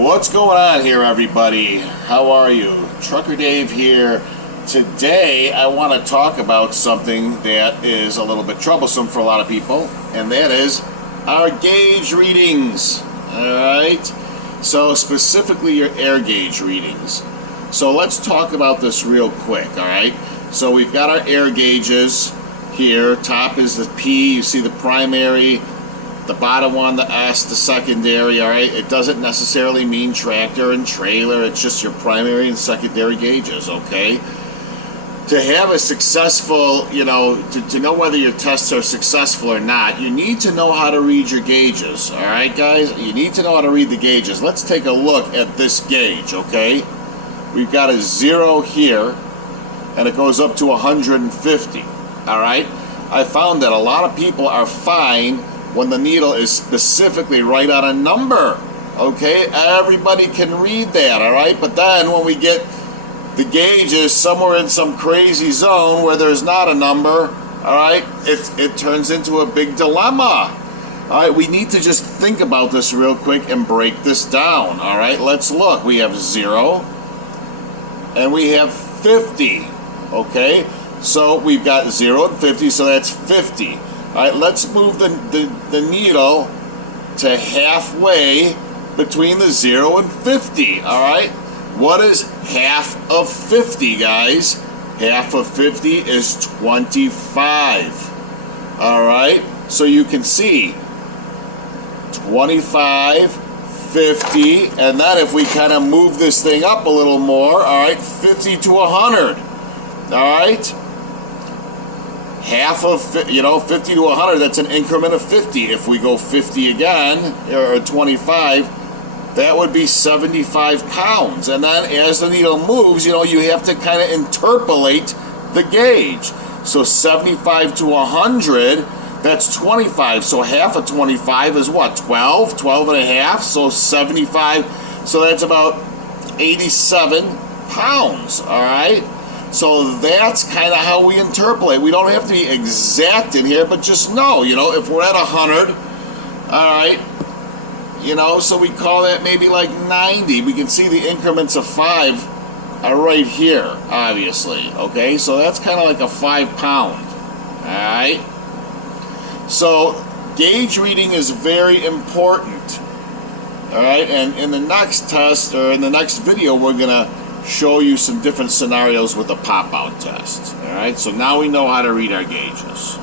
What's going on here, everybody? How are you? Trucker Dave here. Today I want to talk about something that is a little bit troublesome for a lot of people, and that is our gauge readings. Alright? So specifically your air gauge readings. So let's talk about this real quick, alright? So we've got our air gauges here. Top is the P, you see the primary. The bottom one, the S, the secondary, all right? It doesn't necessarily mean tractor and trailer. It's just your primary and secondary gauges, okay? To have a successful, to know whether your tests are successful or not, you need to know how to read your gauges, all right, guys? You need to know how to read the gauges. Let's take a look at this gauge, okay? We've got a 0 here, and it goes up to 150, all right? I found that a lot of people are fine when the needle is specifically right on a number, okay? Everybody can read that, all right? But then when we get the gauges somewhere in some crazy zone where there's not a number, all right, it turns into a big dilemma. All right, we need to just think about this real quick and break this down, all right? Let's look. We have 0 and we have 50, okay? So we've got 0 and 50, so that's 50. All right, let's move the needle to halfway between the 0 and 50, all right? What is half of 50, guys? Half of 50 is 25, all right? So you can see 25, 50, and then if we kind of move this thing up a little more, all right, 50 to 100, all right? Half of, 50 to 100, that's an increment of 50. If we go 50 again, or 25, that would be 75 pounds. And then as the needle moves, you have to kind of interpolate the gauge. So 75 to 100, that's 25. So half of 25 is what, 12? 12 and a half, so 75. So that's about 87 pounds, all right? So that's kind of how we interpolate. We don't have to be exact in here, but just know, if we're at 100, all right, so we call that maybe like 90. We can see the increments of 5 are right here, obviously, okay? So that's kind of like a 5 pound, all right? So gauge reading is very important, all right? And in the next test, or in the next video, we're going to show you some different scenarios with a pop-out test. All right, so now we know how to read our gauges.